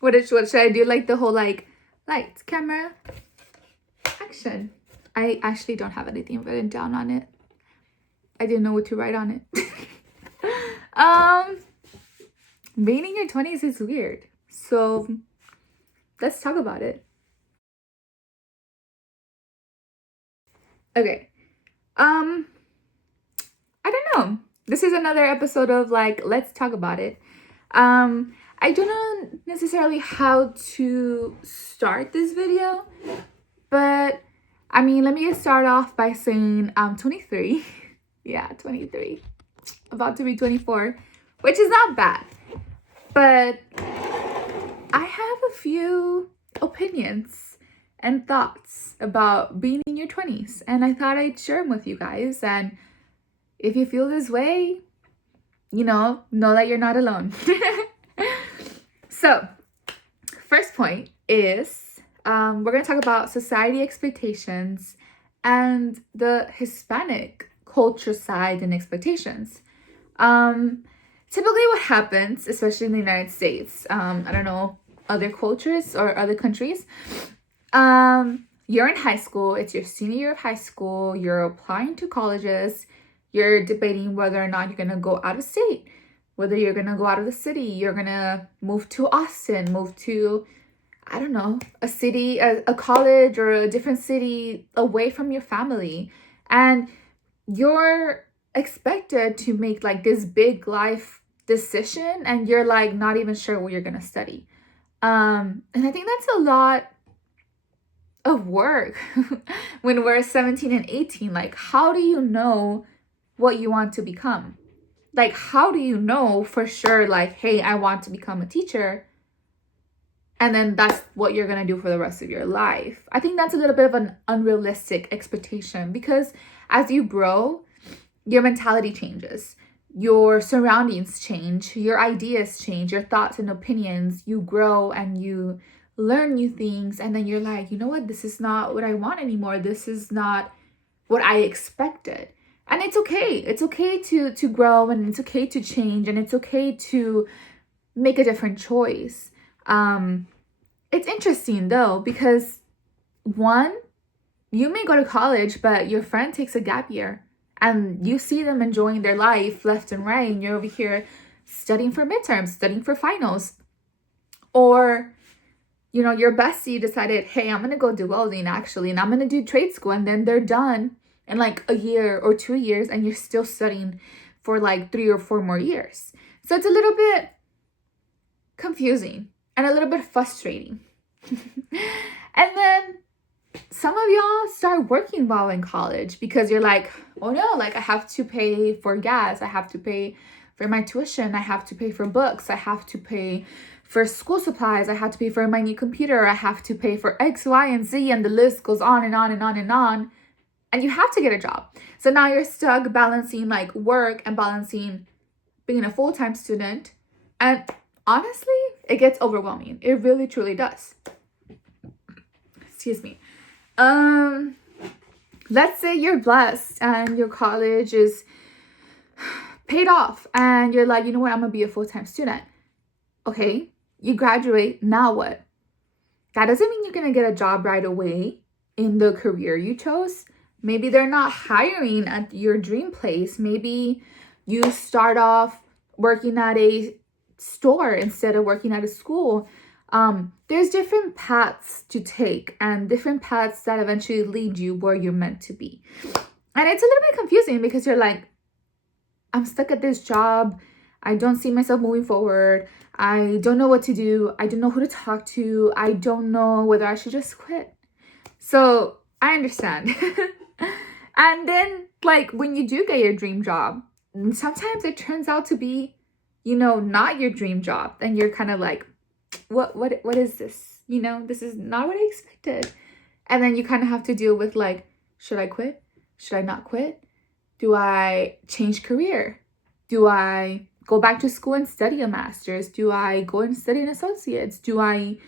What should I do? Like the whole like lights, camera, action. I actually don't have anything written down on it. I didn't know what to write on it. Being in your 20s is weird. So let's talk about it. Okay. I don't know. This is another episode of like, let's talk about it. I don't know necessarily how to start this video, but I mean, let me start off by saying I'm 23. Yeah, 23. About to be 24, which is not bad. But I have a few opinions and thoughts about being in your 20s, and I thought I'd share them with you guys. And if you feel this way, know that you're not alone. So, first point is we're going to talk about society expectations and the Hispanic culture side and expectations. Typically what happens, especially in the United States, I don't know, other cultures or other countries, you're in high school, it's your senior year of high school, you're applying to colleges, you're debating whether or not you're going to go out of state, whether you're going to go out of the city, you're going to move to Austin, move to, I don't know, a city, a college or a different city away from your family. And you're expected to make like this big life decision and you're like not even sure what you're going to study. And I think that's a lot of work when we're 17 and 18. Like, how do you know what you want to become? Like, how do you know for sure, like, hey, I want to become a teacher, and then that's what you're going to do for the rest of your life? I think that's a little bit of an unrealistic expectation, because as you grow, your mentality changes, your surroundings change, your ideas change, your thoughts and opinions. You grow and you learn new things, and then you're like, you know what, this is not what I want anymore. This is not what I expected. And it's okay. It's okay to grow, and it's okay to change, and it's okay to make a different choice. It's interesting though, because one, you may go to college, but your friend takes a gap year and you see them enjoying their life left and right, and you're over here studying for midterms, studying for finals. Or, your bestie decided, hey, I'm going to go do welding actually, and I'm going to do trade school, and then they're done in like a year or 2 years, and you're still studying for like 3 or 4 more years. So it's a little bit confusing and a little bit frustrating. And then some of y'all start working while in college because you're like, oh no, like I have to pay for gas, I have to pay for my tuition, I have to pay for books, I have to pay for school supplies, I have to pay for my new computer, I have to pay for X, Y, and Z, and the list goes on and on and on and on. And you have to get a job. So now you're stuck balancing like work and balancing being a full-time student. And honestly, it gets overwhelming. It really truly does. Excuse me. Let's say you're blessed and your college is paid off and you're like, you know what, I'm gonna be a full-time student. Okay, you graduate, now what? That doesn't mean you're gonna get a job right away in the career you chose. Maybe they're not hiring at your dream place. Maybe you start off working at a store instead of working at a school. There's different paths to take and different paths that eventually lead you where you're meant to be. And it's a little bit confusing because you're like, I'm stuck at this job. I don't see myself moving forward. I don't know what to do. I don't know who to talk to. I don't know whether I should just quit. So I understand. And then like when you do get your dream job, sometimes it turns out to be, not your dream job. And you're kind of like, what is this? This is not what I expected. And then you kind of have to deal with like, should I quit? Should I not quit? Do I change career? Do I go back to school and study a master's? Do I go and study an associate's? Do I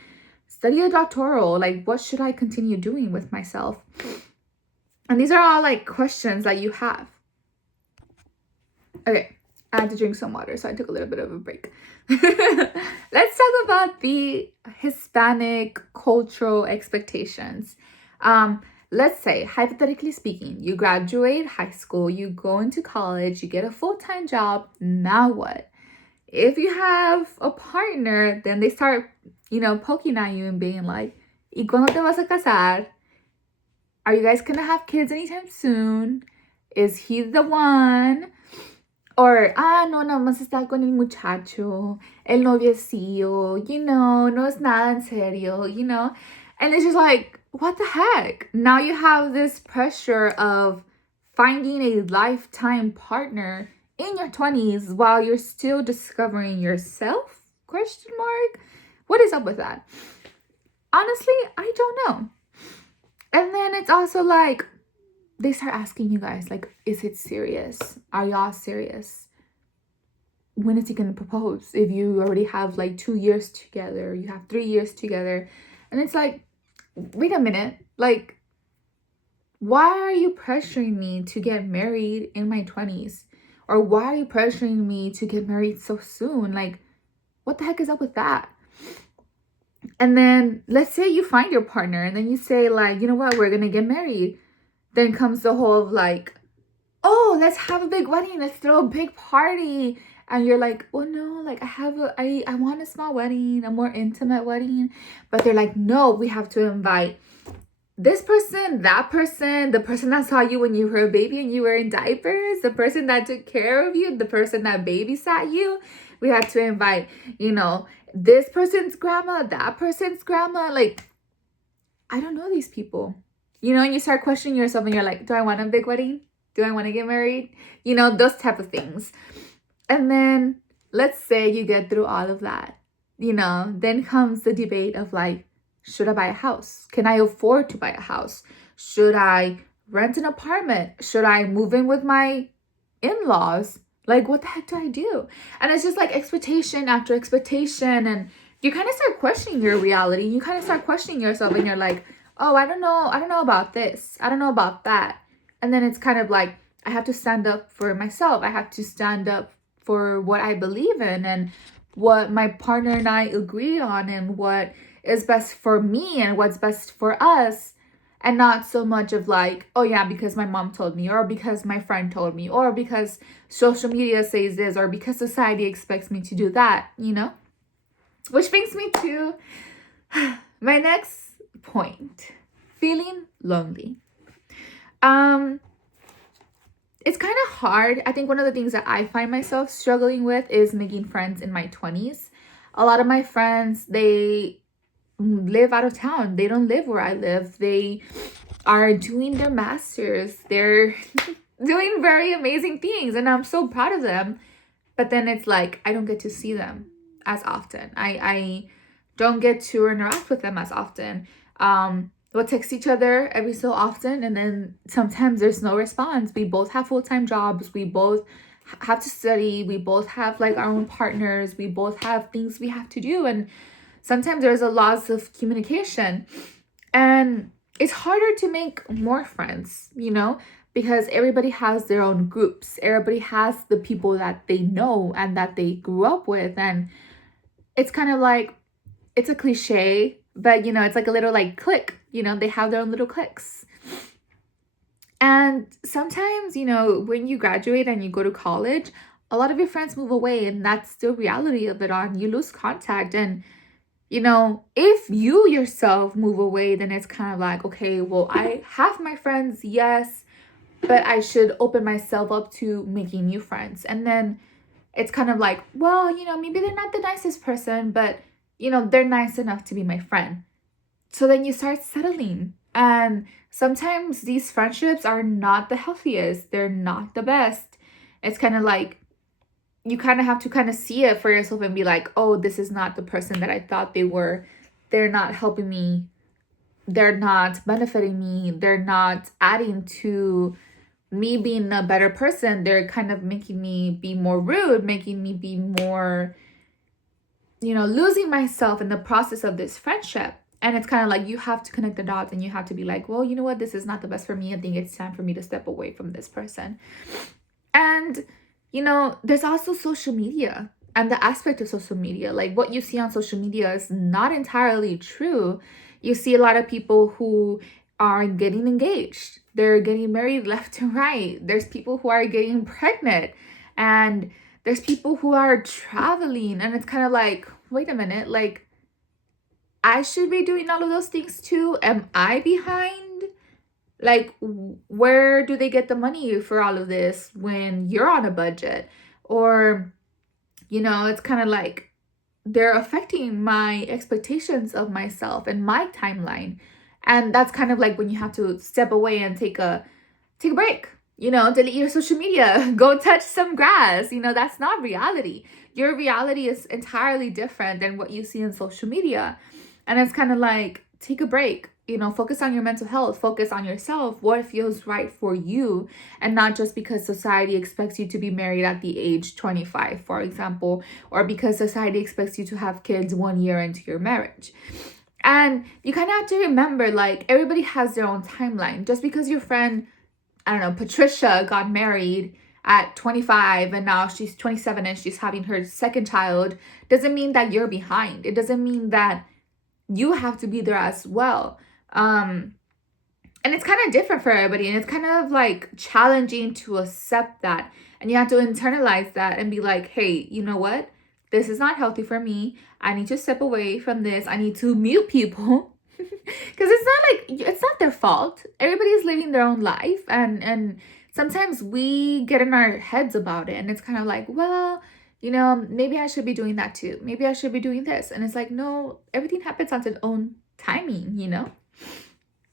study a doctoral? Like, what should I continue doing with myself? And these are all like questions that you have. Okay, I had to drink some water, so I took a little bit of a break. Let's talk about the Hispanic cultural expectations. Um, let's say, hypothetically speaking, you graduate high school, you go into college, you get a full-time job. Now what? If you have a partner, then they start, poking at you and being like, ¿Y cuándo te vas a casar? Are you guys gonna have kids anytime soon? Is he the one? Or, no, nada más está con el muchacho, el noviecillo, no es nada en serio, And it's just like, what the heck? Now you have this pressure of finding a lifetime partner in your 20s while you're still discovering yourself? Question mark? What is up with that? Honestly, I don't know. And then it's also like, they start asking you guys, like, is it serious? Are y'all serious? When is he gonna propose? If you already have like 2 years together, you have 3 years together. And it's like, wait a minute, like, why are you pressuring me to get married in my 20s? Or why are you pressuring me to get married so soon? Like, what the heck is up with that? And then let's say you find your partner and then you say like, you know what, we're gonna get married. Then comes the whole of like, oh, let's have a big wedding. Let's throw a big party. And you're like, oh no, like I want a small wedding, a more intimate wedding. But they're like, no, we have to invite this person, that person, the person that saw you when you were a baby and you were in diapers, the person that took care of you, the person that babysat you. We have to invite, this person's grandma, that person's grandma. Like, I don't know these people. And you start questioning yourself and you're like, do I want a big wedding? Do I want to get married? Those type of things. And then let's say you get through all of that, then comes the debate of like, should I buy a house? Can I afford to buy a house? Should I rent an apartment? Should I move in with my in-laws? Like, what the heck do I do? And it's just like expectation after expectation. And you kind of start questioning your reality. You kind of start questioning yourself and you're like, oh, I don't know about this. I don't know about that. And then it's kind of like, I have to stand up for myself. I have to stand up for what I believe in and what my partner and I agree on and what is best for me and what's best for us. And not so much of like, oh yeah, because my mom told me, or because my friend told me, or because social media says this, or because society expects me to do that, Which brings me to my next point, feeling lonely. It's kind of hard. I think one of the things that I find myself struggling with is making friends in my 20s. A lot of my friends, they live out of town. They don't live where I live. They are doing their masters. They're doing very amazing things and I'm so proud of them. But then it's like, I don't get to see them as often. I don't get to interact with them as often. We'll text each other every so often and then sometimes there's no response. We both have full-time jobs. We both have to study. We both have like our own partners. We both have things we have to do. And sometimes there's a loss of communication. And it's harder to make more friends, because everybody has their own groups. Everybody has the people that they know and that they grew up with. And it's kind of like, it's a cliche, but it's like a little like clique, they have their own little cliques. And sometimes, when you graduate and you go to college, a lot of your friends move away and that's the reality of it on. You lose contact and, if you yourself move away, then it's kind of like, okay, well, I have my friends, yes, but I should open myself up to making new friends. And then it's kind of like, well, maybe they're not the nicest person, but, they're nice enough to be my friend. So then you start settling. And sometimes these friendships are not the healthiest. They're not the best. It's kind of like, you kind of have to kind of see it for yourself and be like, oh, this is not the person that I thought they were. They're not helping me. They're not benefiting me. They're not adding to me being a better person. They're kind of making me be more rude, making me be more, losing myself in the process of this friendship. And it's kind of like you have to connect the dots and you have to be like, well, you know what? This is not the best for me. I think it's time for me to step away from this person. And there's also social media. and the aspect of social media. Like what you see on social media is not entirely true. You see a lot of people who are getting engaged, they're getting married left and right. There's people who are getting pregnant, and there's people who are traveling, and it's kind of like, wait a minute, like I should be doing all of those things too. Am I behind? Like, where do they get the money for all of this when you're on a budget? Or, it's kind of like they're affecting my expectations of myself and my timeline. And that's kind of like when you have to step away and take a break. Delete your social media, go touch some grass. That's not reality. Your reality is entirely different than what you see in social media. And it's kind of like, take a break, focus on your mental health, focus on yourself, what feels right for you, and not just because society expects you to be married at the age 25, for example, or because society expects you to have kids 1 year into your marriage. And you kind of have to remember, like, everybody has their own timeline. Just because your friend, I don't know, Patricia got married at 25 and now she's 27 and she's having her second child, doesn't mean that you're behind. It doesn't mean that you have to be there as well. And it's kind of different for everybody, and it's kind of like challenging to accept that. And you have to internalize that and be like, hey, you know what? This is not healthy for me. I need to step away from this. I need to mute people. Because it's not their fault. Everybody's living their own life, and sometimes we get in our heads about it, and it's kind of like, well, maybe I should be doing that too. Maybe I should be doing this. And it's like, no, everything happens on its own timing.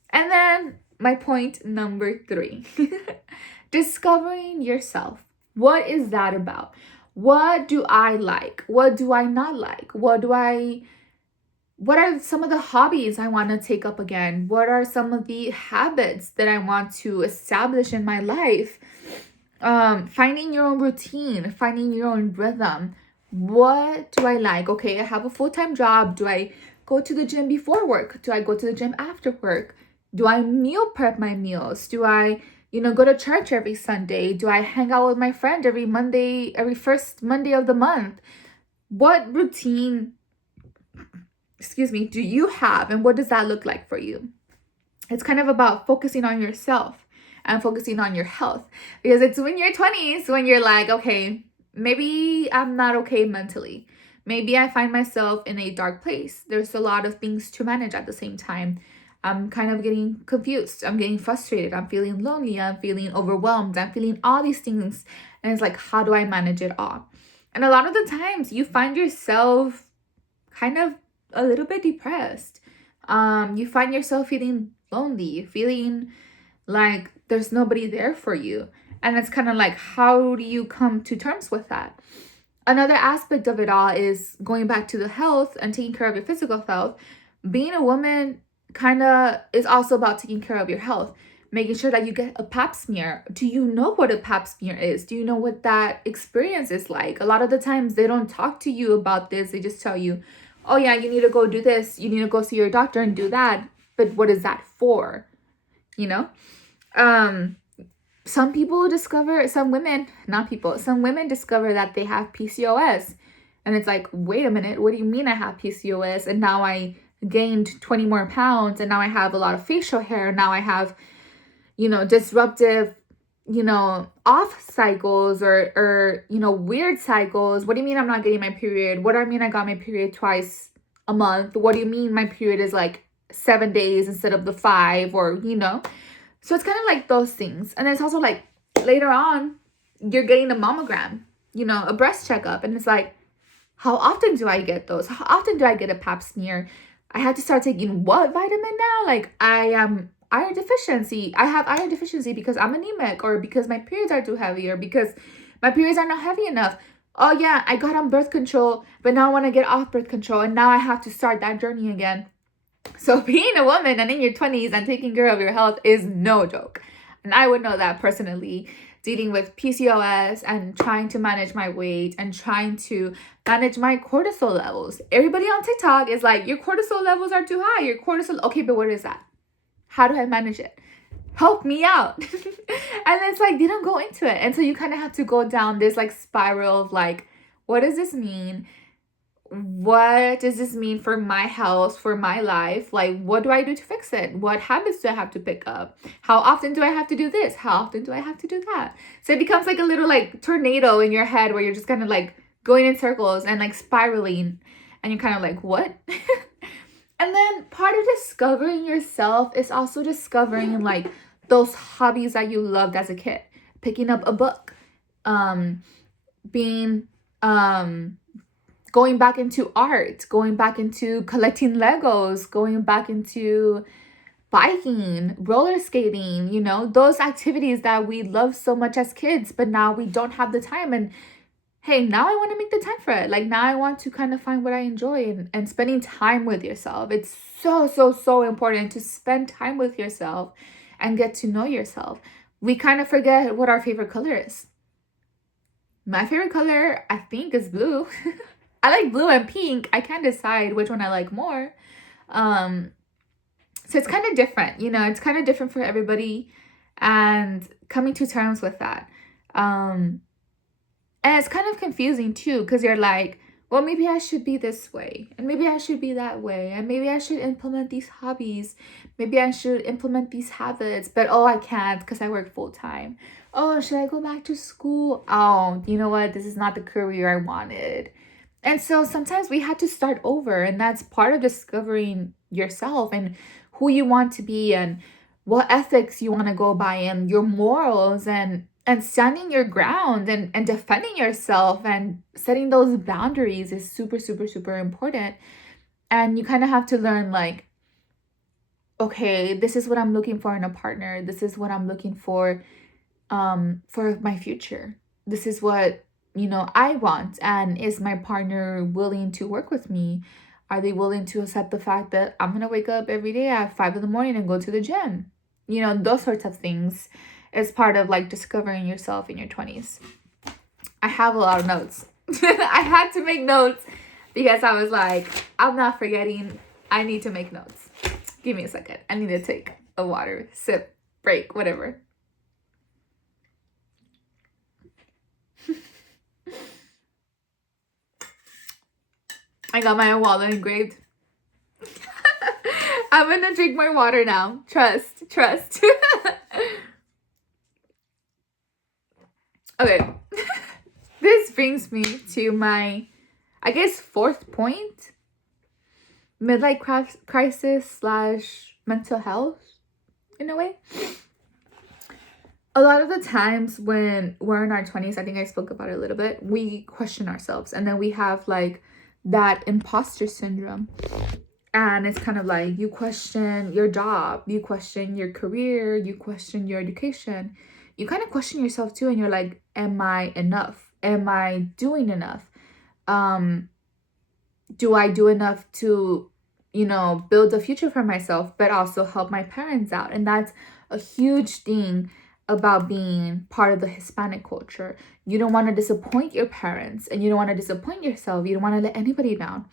And then my point number 3, discovering yourself. What is that about? What do I like? What do I not like? What are some of the hobbies I want to take up again? What are some of the habits that I want to establish in my life? Finding your own routine, finding your own rhythm. What do I like? Okay, I have a full-time job. Do I go to the gym before work? Do I go to the gym after work? Do I meal prep my meals? Do I, go to church every Sunday? Do I hang out with my friend every first Monday of the month? What routine, do you have, and what does that look like for you? It's kind of about focusing on yourself and focusing on your health, because it's when you're 20s when you're like, okay, maybe I'm not okay mentally. Maybe I find myself in a dark place. There's a lot of things to manage at the same time. I'm kind of getting confused. I'm getting frustrated. I'm feeling lonely. I'm feeling overwhelmed. I'm feeling all these things. And it's like, how do I manage it all? And a lot of the times you find yourself kind of a little bit depressed. You find yourself feeling lonely, feeling like there's nobody there for you. And it's kind of like, how do you come to terms with that? Another aspect of it all is going back to the health and taking care of your physical health. Being a woman kind of is also about taking care of your health, making sure that you get a pap smear. Do you know what a pap smear is? Do you know what that experience is like? A lot of the times they don't talk to you about this. They just tell you, oh yeah, you need to go do this. You need to go see your doctor and do that. But what is that for? Some women discover that they have PCOS. And it's like, wait a minute, what do you mean I have PCOS? And now I gained 20 more pounds, and now I have a lot of facial hair. Now I have, disruptive, off cycles or weird cycles. What do you mean I'm not getting my period? What do I mean I got my period twice a month? What do you mean my period is like 7 days instead of the 5, or, So it's kind of like those things. And it's also like later on, you're getting a mammogram, a breast checkup. And it's like, how often do I get those? How often do I get a pap smear? I had to start taking what vitamin now? Like, I am iron deficiency. I have iron deficiency because I'm anemic, or because my periods are too heavy, or because my periods are not heavy enough. Oh yeah, I got on birth control, but now I want to get off birth control, and now I have to start that journey again. So being a woman and in your 20s and taking care of your health is no joke. And I would know that personally, dealing with PCOS and trying to manage my weight and trying to manage my cortisol levels. Everybody on TikTok is like, your cortisol levels are too high. Okay, but what is that? How do I manage it? Help me out. And it's like, they don't go into it. And so you kind of have to go down this like spiral of like, What does this mean? What does this mean for my health, for my life? Like, what do I do to fix it? What habits do I have to pick up? How often do I have to do this? How often do I have to do that? So it becomes like a little like tornado in your head where you're just kind of like going in circles and like spiraling, and you're kind of like, what? And then part of discovering yourself is also discovering like those hobbies that you loved as a kid. Picking up a book, being going back into art, going back into collecting Legos, going back into biking, roller skating, you know, those activities that we love so much as kids, but now we don't have the time. And hey, now I want to make the time for it. Like now I want to kind of find what I enjoy, and spending time with yourself. It's so, so, so important to spend time with yourself and get to know yourself. We kind of forget what our favorite color is. My favorite color, I think, is blue. I like blue and pink. I can't decide which one I like more. So it's kind of different, you know, it's kind of different for everybody, and coming to terms with that. And it's kind of confusing too, because you're like, well, maybe I should be this way, and maybe I should be that way, and maybe I should implement these hobbies, maybe I should implement these habits, but oh, I can't because I work full time. Oh, should I go back to school? Oh, you know what? This is not the career I wanted. And so sometimes we had to start over, and that's part of discovering yourself and who you want to be and what ethics you want to go by and your morals, and standing your ground, and defending yourself and setting those boundaries is super, super, super important. And you kind of have to learn like, okay, this is what I'm looking for in a partner. This is what I'm looking for my future. This is what, you know, I want. And is my partner willing to work with me? Are they willing to accept the fact that I'm going to wake up every day at 5 in the morning and go to the gym? You know, those sorts of things is part of like discovering yourself in your 20s. I have a lot of notes. I had to make notes because I was like, I'm not forgetting. I need to make notes. Give me a second. I need to take a water sip, break, whatever. I got my wallet engraved. I'm gonna drink my water now. Trust. Okay. This brings me to my, I guess, fourth point. Midlife crisis / mental health, in a way. A lot of the times when we're in our 20s, I think I spoke about it a little bit, we question ourselves, and then we have like that imposter syndrome. And it's kind of like you question your job, you question your career, you question your education. You kind of question yourself too, and you're like, am I enough? Am I doing enough? Do I do enough to, you know, build a future for myself, but also help my parents out? And that's a huge thing about being part of the Hispanic culture. You don't want to disappoint your parents, and you don't want to disappoint yourself. You don't want to let anybody down.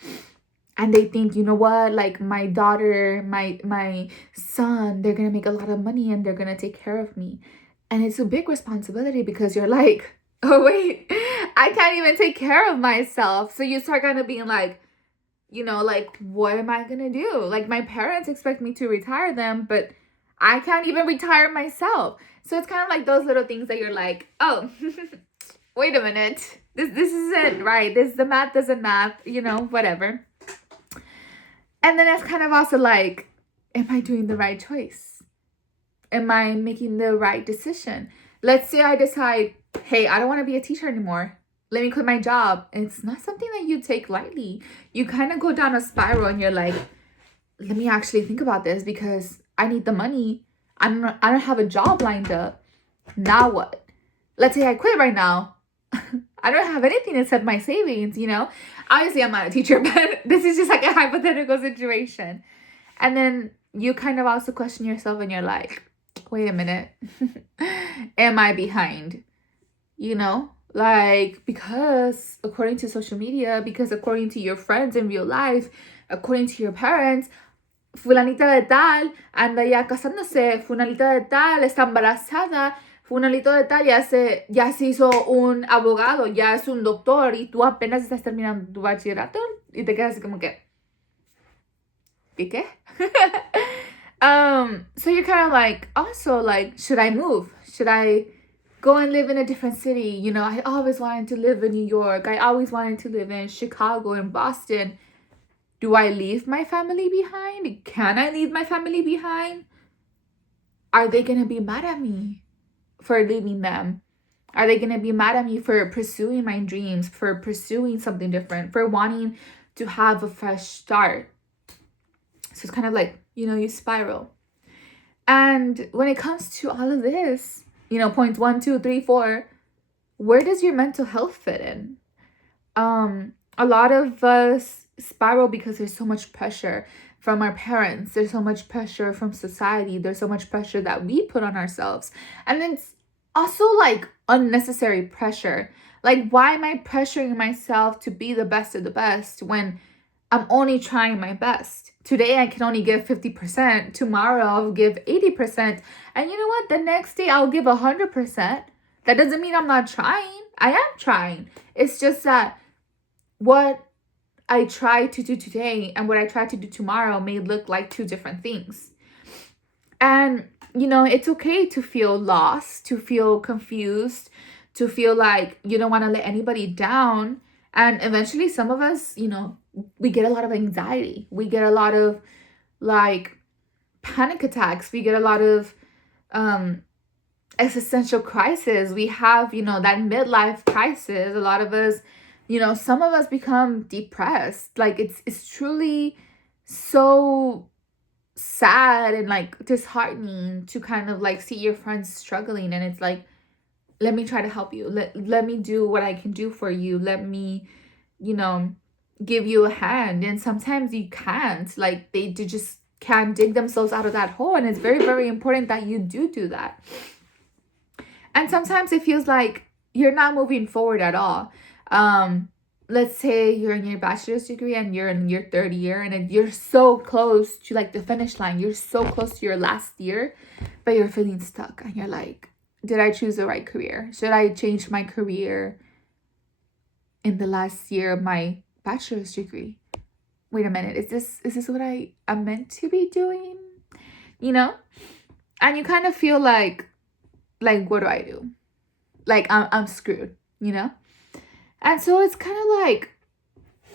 And they think, you know what, like my daughter, my son, they're gonna make a lot of money and they're gonna take care of me. And it's a big responsibility because you're like, oh wait, I can't even take care of myself. So you start kind of being like, you know, like, what am I gonna do? Like my parents expect me to retire them, but I can't even retire myself. So it's kind of like those little things that you're like, oh, wait a minute. This isn't right. The math doesn't math, you know, whatever. And then it's kind of also like, am I doing the right choice? Am I making the right decision? Let's say I decide, hey, I don't want to be a teacher anymore. Let me quit my job. And it's not something that you take lightly. You kind of go down a spiral and you're like, let me actually think about this because I need the money. I don't have a job lined up. Now what? Let's say I quit right now. I don't have anything except my savings, you know? Obviously, I'm not a teacher, but this is just like a hypothetical situation. And then you kind of also question yourself and you're like, wait a minute. Am I behind? You know? Like, because according to social media, because according to your friends in real life, according to your parents, fulanita de tal anda ya casándose, fulanita de tal está embarazada, Fulanito de tal ya se hizo un abogado, ya es un doctor y tú apenas estás terminando tu bachillerato y te quedas así como que, ¿y qué? So you're kind of like, also like, should I move? Should I go and live in a different city? You know, I always wanted to live in New York. I always wanted to live in Chicago and Boston. Do I leave my family behind? Can I leave my family behind? Are they going to be mad at me for leaving them? Are they going to be mad at me for pursuing my dreams, for pursuing something different, for wanting to have a fresh start? So it's kind of like, you know, you spiral. And when it comes to all of this, you know, points 1, 2, 3, 4, where does your mental health fit in? A lot of us spiral because there's so much pressure from our parents. There's so much pressure from society. There's so much pressure that we put on ourselves. And it's also like unnecessary pressure. Like, why am I pressuring myself to be the best of the best when I'm only trying my best? Today I can only give 50%. Tomorrow I'll give 80%. And you know what? The next day I'll give 100%. That doesn't mean I'm not trying. I am trying. It's just that what I try to do today and what I try to do tomorrow may look like two different things. And, you know, it's okay to feel lost, to feel confused, to feel like you don't want to let anybody down. And eventually some of us, you know, we get a lot of anxiety. We get a lot of like panic attacks. We get a lot of existential crisis. We have, you know, that midlife crisis. A lot of us, you know, some of us become depressed. Like it's truly so sad and like disheartening to kind of like see your friends struggling, and it's like, let me try to help you. Let me do what I can do for you. Let me, you know, give you a hand. And sometimes you can't. Like they just can't dig themselves out of that hole, and it's very, very important that you do that. And sometimes it feels like you're not moving forward at all. Let's say you're in your bachelor's degree and you're in your third year, and you're so close to like the finish line. You're so close to your last year, but you're feeling stuck, and you're like, did I choose the right career? Should I change my career in the last year of my bachelor's degree? Wait a minute, is this what I'm meant to be doing? You know? And you kind of feel like what do I do? Like I'm screwed, you know? And so it's kind of like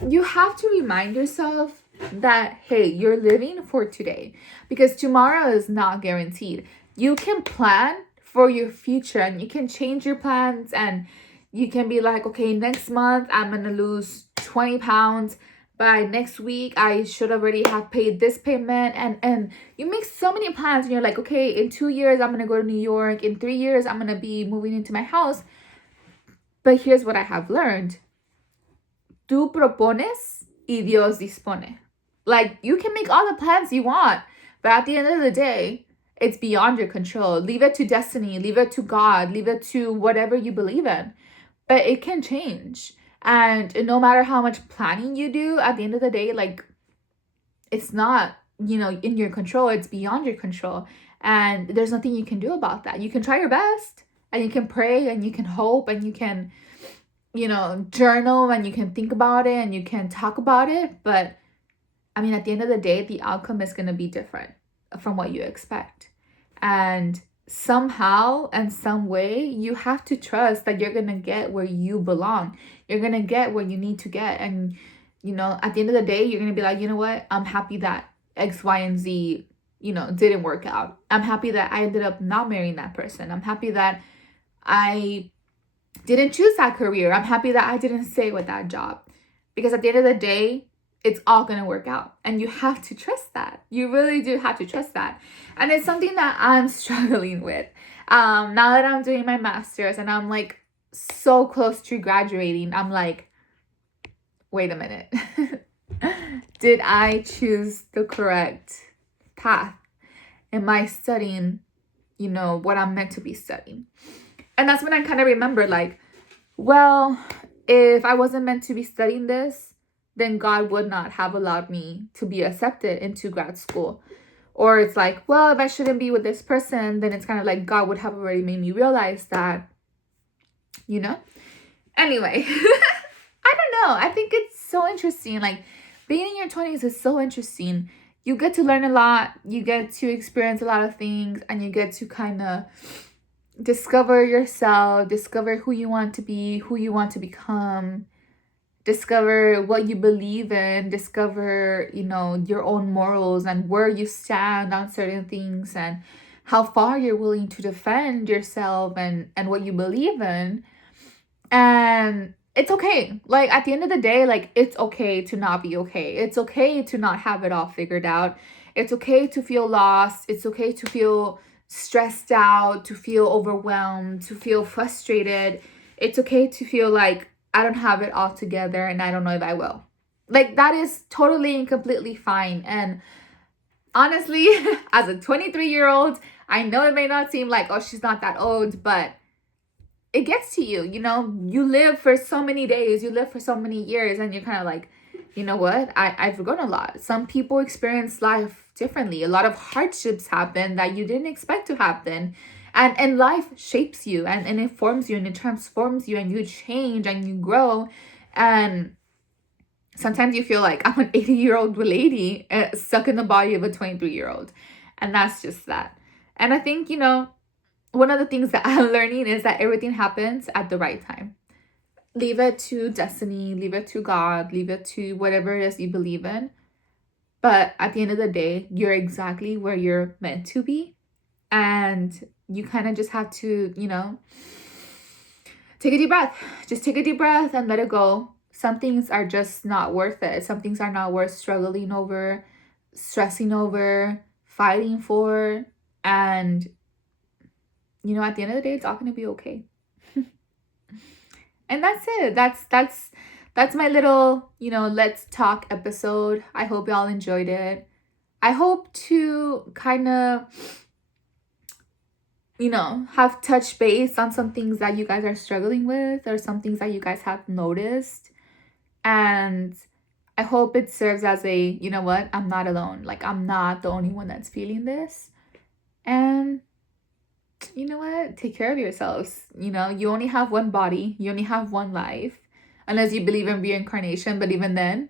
you have to remind yourself that, hey, you're living for today, because tomorrow is not guaranteed. You can plan for your future and you can change your plans, and you can be like, okay, next month I'm going to lose 20 pounds. By next week, I should already have paid this payment. And you make so many plans, and you're like, okay, in 2 years, I'm going to go to New York. In 3 years, I'm going to be moving into my house. But here's what I have learned. Tú propones y Dios dispone. Like, you can make all the plans you want, but at the end of the day, it's beyond your control. Leave it to destiny. Leave it to God. Leave it to whatever you believe in. But it can change. And no matter how much planning you do, at the end of the day, like, it's not, you know, in your control. It's beyond your control. And there's nothing you can do about that. You can try your best, and you can pray, and you can hope, and you can, you know, journal, and you can think about it, and you can talk about it. But I mean, at the end of the day, the outcome is going to be different from what you expect. And somehow and some way, you have to trust that you're going to get where you belong. You're going to get where you need to get. And, you know, at the end of the day, you're going to be like, you know what? I'm happy that X, Y, and Z, you know, didn't work out. I'm happy that I ended up not marrying that person. I'm happy that I didn't choose that career. I'm happy that I didn't stay with that job. Because at the end of the day, it's all going to work out. And you have to trust that. You really do have to trust that. And it's something that I'm struggling with. Now that I'm doing my master's and I'm like so close to graduating, I'm like, wait a minute. Did I choose the correct path? Am I studying, you know, what I'm meant to be studying? And that's when I kind of remember, like, well, if I wasn't meant to be studying this, then God would not have allowed me to be accepted into grad school. Or it's like, well, if I shouldn't be with this person, then it's kind of like God would have already made me realize that, you know? Anyway, I don't know. I think it's so interesting. Like, being in your 20s is so interesting. You get to learn a lot, you get to experience a lot of things, and you get to kind of discover yourself, discover who you want to be, who you want to become, discover what you believe in, discover, your own morals and where you stand on certain things, and how far you're willing to defend yourself and what you believe in. And it's okay. Like, at the end of the day, like, it's okay to not be okay. It's okay to not have it all figured out. It's okay to feel lost. It's okay to feel stressed out, to feel overwhelmed, to feel frustrated. It's okay to feel like I don't have it all together and I don't know if I will. Like, that is totally and completely fine. And honestly, as a 23-year-old, I know it may not seem like, oh, she's not that old, but it gets to you. You live for so many days, you live for so many years, and you're kind of like, you know what, I've grown a lot. Some people experience life differently. A lot of hardships happen that you didn't expect to happen, and life shapes you, and it forms you, and it transforms you, and you change and you grow. And sometimes you feel like I'm an 80-year-old lady stuck in the body of a 23-year-old, and that's just that. And I think, one of the things that I'm learning is that everything happens at the right time. Leave it to destiny, leave it to God, leave it to whatever it is you believe in. But at the end of the day, you're exactly where you're meant to be. And you kind of just have to, take a deep breath. Just take a deep breath and let it go. Some things are just not worth it. Some things are not worth struggling over, stressing over, fighting for. And at the end of the day, it's all going to be okay. And that's it. That's my little, let's talk episode. I hope y'all enjoyed it. I hope to kind of, have touched base on some things that you guys are struggling with, or some things that you guys have noticed. And I hope it serves as a, you know what, I'm not alone. Like, I'm not the only one that's feeling this. And you know what? Take care of yourselves. You only have one body. You only have one life. Unless you believe in reincarnation. But even then,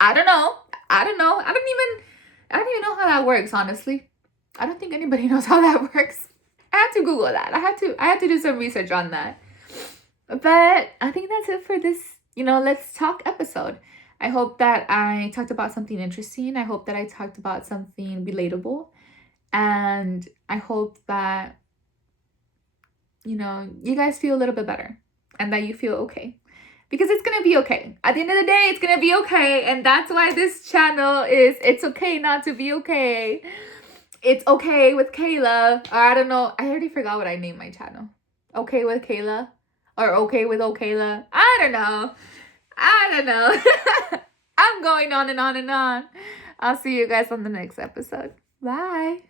I don't know. I don't even know how that works, honestly. I don't think anybody knows how that works. I had to Google that. I had to do some research on that. But I think that's it for this, let's talk episode. I hope that I talked about something interesting. I hope that I talked about something relatable. And I hope that, you guys feel a little bit better and that you feel okay. Because it's going to be okay. At the end of the day, it's going to be okay. And that's why this channel is It's Okay Not to Be Okay. It's Okay with Kayla. Or I don't know. I already forgot what I named my channel. Okay with Kayla? Or Okay with Okayla? I don't know. I'm going on and on and on. I'll see you guys on the next episode. Bye.